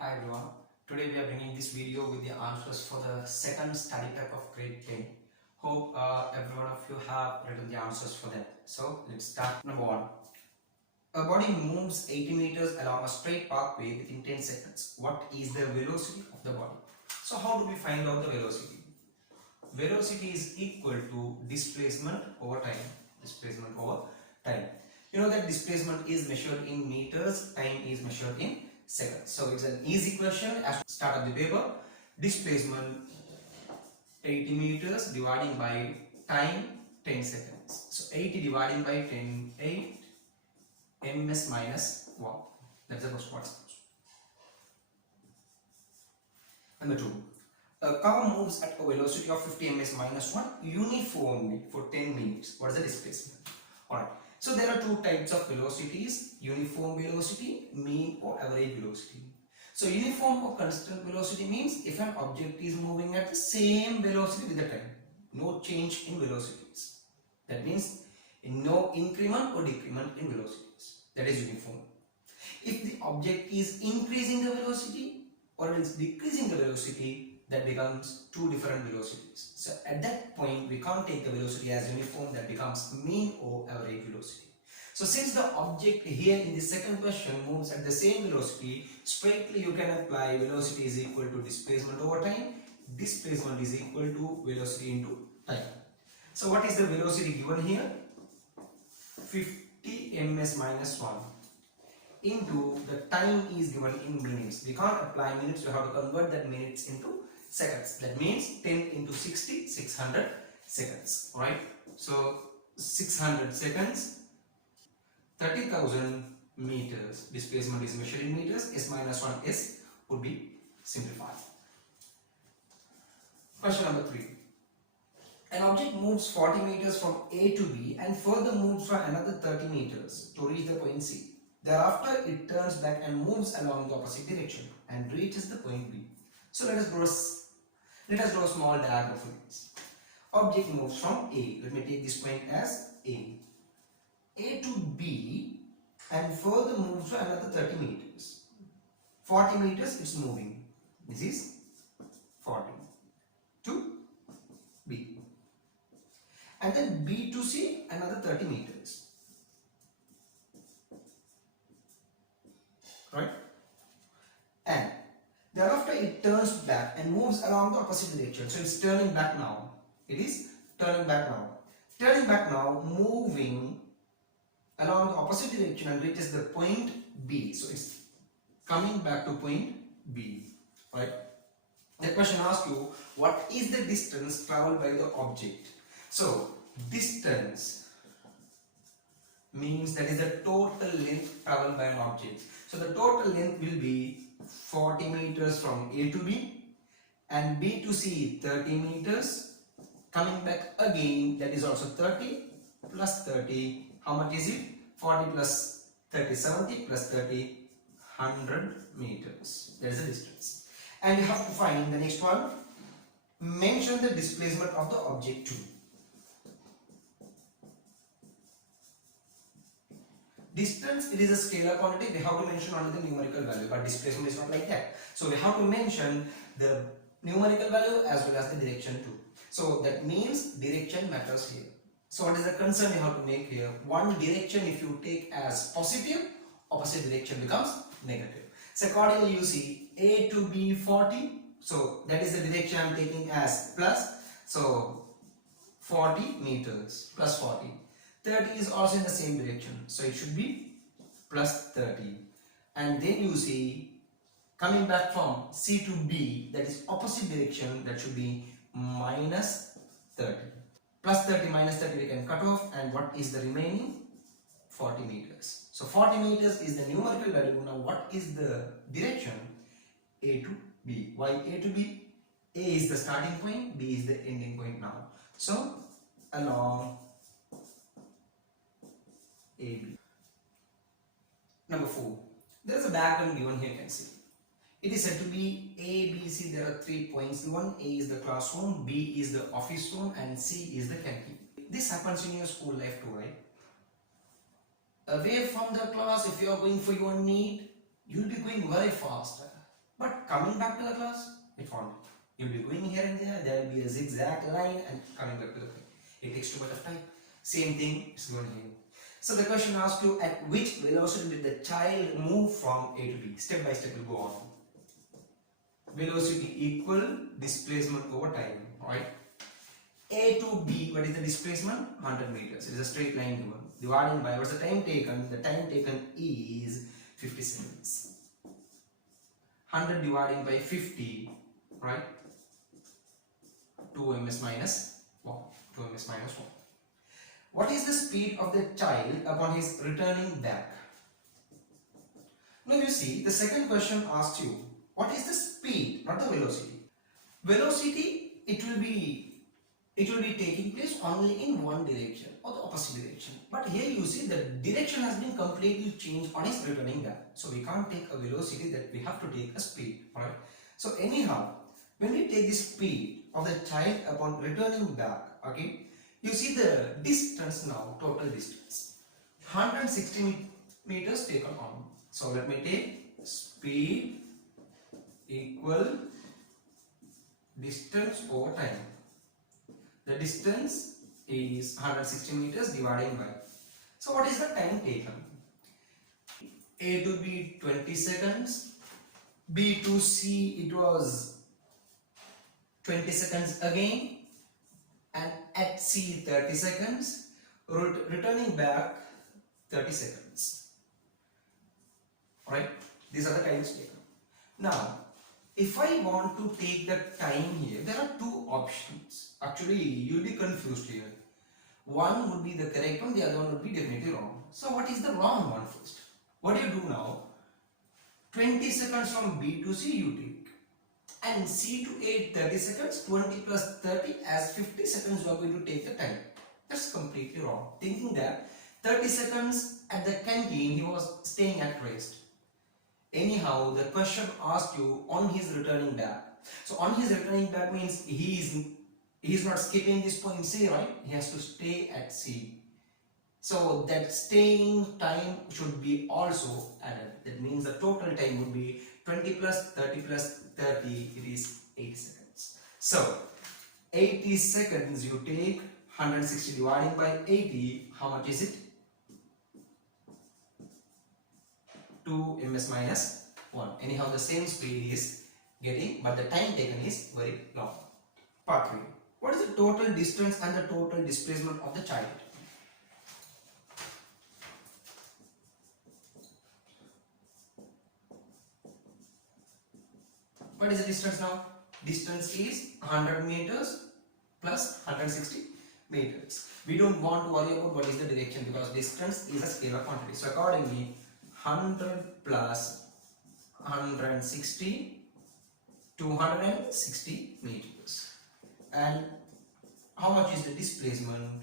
Hi everyone, today we are bringing this video with the answers for the second study type of grade 10. Hope every one of you have written the answers for that. So let's start. Number 1. A body moves 80 meters along a straight pathway within 10 seconds. What is the velocity of the body? So how do we find out the velocity? Velocity is equal to displacement over time. Displacement over time. You know that displacement is measured in meters, time is measured in seconds. So it's an easy question as to start of the paper. Displacement 80 meters dividing by time 10 seconds. So 80 dividing by 10, 8 ms minus 1. That's the first one. Number 2. A car moves at a velocity of 50 ms minus 1 uniformly for 10 minutes. What is the displacement? Alright. So there are two types of velocities, uniform velocity, mean or average velocity. So uniform or constant velocity means if an object is moving at the same velocity with the time, no change in velocities. That means no increment or decrement in velocities. That is uniform. If the object is increasing the velocity or is decreasing the velocity, that becomes two different velocities. So at that point we can't take the velocity as uniform, that becomes mean or average velocity. So since the object here in the second question moves at the same velocity, straightly you can apply velocity is equal to displacement over time. Displacement is equal to velocity into time. So what is the velocity given here? 50 ms minus 1 into the time is given in minutes. We can't apply minutes, we have to convert that minutes into seconds. That means 10 into 60, 600 seconds, right? So 600 seconds, 30,000 meters. Displacement is measured in meters. S minus 1 S would be simplified. Question number 3. An object moves 40 meters from A to B and further moves for another 30 meters to reach the point C. Thereafter, it turns back and moves along the opposite direction and reaches the point B. So let us draw a small diagram for this. Object moves from A. Let me take this point as A. A to B and further moves for another 30 meters. 40 meters it's moving. This is 40 to B. And then B to C another 30 meters. Right? And thereafter it turns back and moves along the opposite direction. So it's turning back now. It is turning back now. Turning back now, moving along the opposite direction and reaches the point B. So it's coming back to point B. Right? The question asks you, what is the distance traveled by the object? So distance means that is the total length traveled by an object. So the total length will be 40 meters from A to B and B to C 30 meters. Coming back again, that is also 30 plus 30. How much is it? 40 plus 30, 70 plus 30, 100 meters. That is the distance. And you have to find the next one. Mention the displacement of the object too. Distance, it is a scalar quantity, we have to mention only the numerical value, but displacement is not like that. So we have to mention the numerical value as well as the direction too. So that means direction matters here. So what is the concern you have to make here? One direction if you take as positive, opposite direction becomes negative. So accordingly you see A to B 40, so that is the direction I am taking as plus. So 40 meters plus 40. 30 is also in the same direction, so it should be plus 30. And then you see coming back from C to B, that is opposite direction, that should be minus 30. Plus 30 minus 30 we can cut off, and what is the remaining? 40 meters. So 40 meters is the numerical value. Now what is the direction? A to B. Why A to B? A is the starting point, B is the ending point now. So along AB. Number 4. There is a diagram given here, you can see. It is said to be A, B, C. There are 3 points. One, A is the classroom, B is the office room, and C is the canteen. This happens in your school life too, right? Away from the class, if you are going for your need, you will be going very fast. But coming back to the class, it won't. You'll be going here and there will be a zigzag line and coming back to the thing. It takes too much of time. Same thing is going here. So the question asks you, at which velocity did the child move from A to B? Step by step we'll go on. Velocity equal displacement over time, right? A to B, what is the displacement? 100 meters. It is a straight line given. Dividing by what's the time taken? The time taken is 50 seconds. 100 dividing by 50, right? 2 ms minus 1. 2 ms minus 1. What is the speed of the child upon his returning back? Now you see, the second question asks you, what is the speed, not the velocity. Velocity, it will be taking place only in one direction or the opposite direction. But here you see the direction has been completely changed on his returning back. So we can't take a velocity, that we have to take a speed, alright. So anyhow, when we take the speed of the child upon returning back, okay, you see the distance now, total distance. 160 meters taken on. So let me take speed equal distance over time. The distance is 160 meters dividing by. So what is the time taken? A to B 20 seconds, B to C it was 20 seconds again, and at C 30 seconds, returning back 30 seconds. Alright, these are the times taken. Now, if I want to take the time here, there are two options. Actually, you'll be confused here. One would be the correct one, the other one would be definitely wrong. So what is the wrong one first? What do you do now? 20 seconds from B to C you take. And C to A 30 seconds, 20 plus 30 as 50 seconds you are going to take the time. That's completely wrong. Thinking that 30 seconds at the canteen he was staying at rest. Anyhow, the question asked you on his returning back. So on his returning back means he is not skipping this point C, right? He has to stay at C. So that staying time should be also added. That means the total time would be 20 plus 30 plus 30, it is 80 seconds. So 80 seconds you take, 160 dividing by 80, how much is it? 2 ms minus 1. Anyhow, the same speed is getting, but the time taken is very long. Part 3. What is the total distance and the total displacement of the child? What is the distance now? Distance is 100 meters plus 160 meters. We don't want to worry about what is the direction because distance is a scalar quantity. So accordingly, 100 plus 160, 260 meters. And how much is the displacement?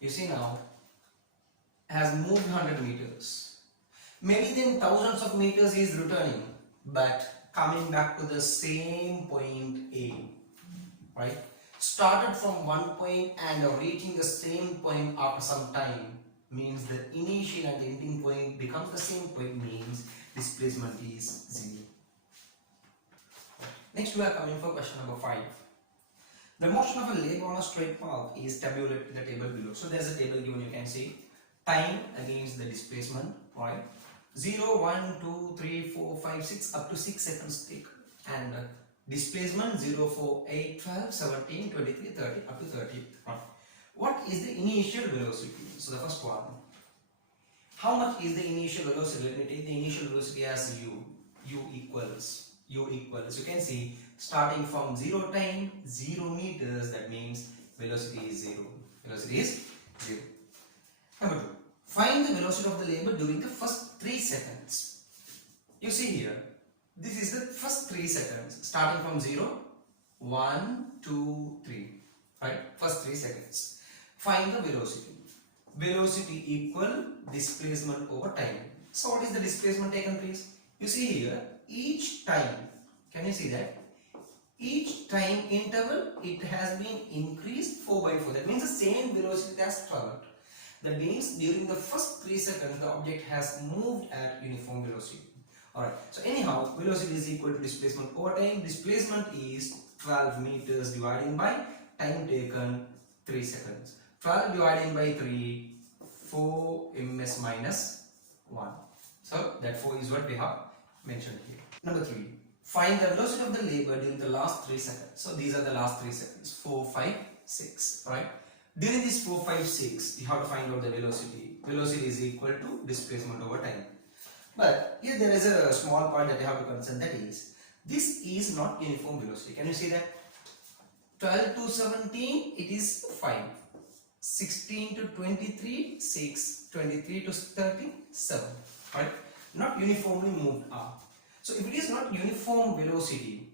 You see now, has moved 100 meters. Maybe then thousands of meters is returning, but coming back to the same point A, right? Started from one point and reaching the same point after some time means the initial and the ending point becomes the same point, means displacement is 0. Next we are coming for question number 5. The motion of a leg on a straight path is tabulated in the table below. So there is a table given, you can see time against the displacement, right? 0, 1, 2, 3, 4, 5, 6 up to 6 seconds take, and displacement 0, 4, 8, 12, 17, 23, 30 up to 30. Right? What is the initial velocity? So the first one, how much is the initial velocity? Let me take the initial velocity as u equals, you can see starting from 0 time 0 meters, that means velocity is 0. Velocity is 0. Number 2, find the velocity of the labor during the first 3 seconds. You see here, this is the first 3 seconds starting from 0, 1, 2, 3, right? First 3 seconds. Find the velocity. Velocity equal displacement over time. So what is the displacement taken place? You see here, each time, can you see that? Each time interval, it has been increased 4 by 4. That means the same velocity has traveled. That means during the first 3 seconds, the object has moved at uniform velocity. Alright, so anyhow, velocity is equal to displacement over time. Displacement is 12 meters dividing by time taken 3 seconds. 12 dividing by 3, 4 ms minus 1. So that 4 is what we have mentioned here. Number 3. Find the velocity of the labor during the last 3 seconds. So these are the last 3 seconds. 4, 5, 6. Right? During this 4, 5, 6, you have to find out the velocity. Velocity is equal to displacement over time. But here there is a small part that you have to consider, that is, this is not uniform velocity. Can you see that? 12 to 17, it is 5. 16 to 23, 6. 23 to 30, 7. Right? Not uniformly moved up. So if it is not uniform velocity,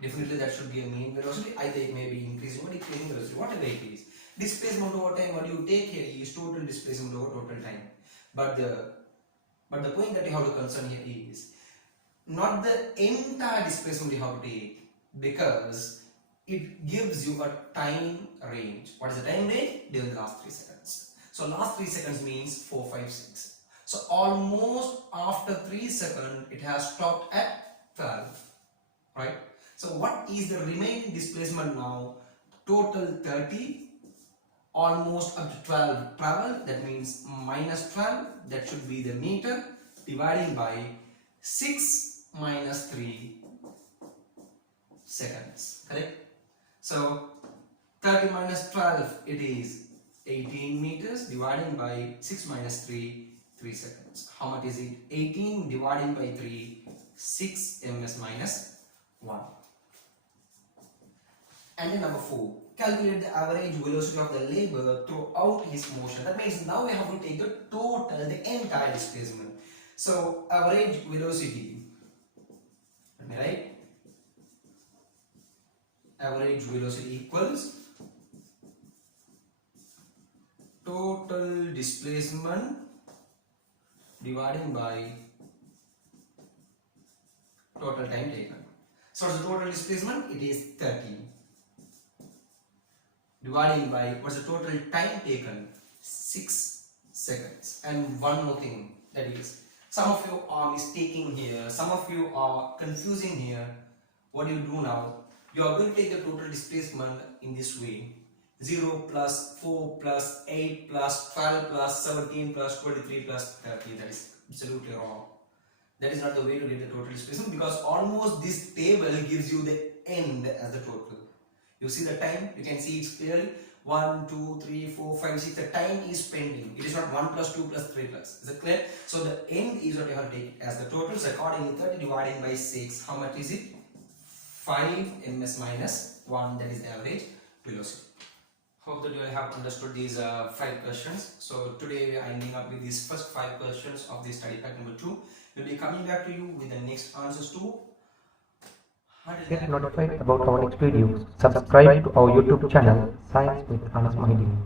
definitely that should be a mean velocity. Either it may be increasing or decreasing velocity, whatever it is. Displacement over time, what you take here is total displacement over total time. But the point that you have to concern here is not the entire displacement you have to take, because it gives you a time range. What is the time range? During the last 3 seconds. So last 3 seconds means 4, 5, 6. So almost after 3 seconds, it has stopped at 12. Right? So what is the remaining displacement now? Total 30. Almost up to 12 travel, that means minus 12, that should be the meter, dividing by 6 minus 3 seconds, correct? So 30 minus 12, it is 18 meters, dividing by 6 minus 3, 3 seconds. How much is it? 18 dividing by 3, 6 ms minus 1. And then number 4, calculate the average velocity of the labor throughout his motion. That means now we have to take the total, the entire displacement. So average velocity, let me write, average velocity equals total displacement dividing by total time taken. So what's the total displacement? It is 30. Dividing by what's the total time taken? 6 seconds. And one more thing, that is, some of you are mistaking here, some of you are confusing here. What do you do now? You are going to take the total displacement in this way: 0 plus 4 plus 8 plus 12 plus 17 plus 23 plus 30. That is absolutely wrong. That is not the way to get the total displacement, because almost this table gives you the end as the total. You see the time, you can see it clearly. 1, 2, 3, 4, 5, 6. The time is pending. It is not 1 plus 2 plus 3 plus. Is it clear? So the end is what you have to take as the total. So accordingly, 30 dividing by 6, how much is it? 5 ms minus 1. That is the average velocity. Hope that you have understood these 5 questions. So today we are ending up with these first 5 questions of the study pack number 2. We'll be coming back to you with the next answers to. Get notified about our next videos. Subscribe to our YouTube channel Science with Mohideen.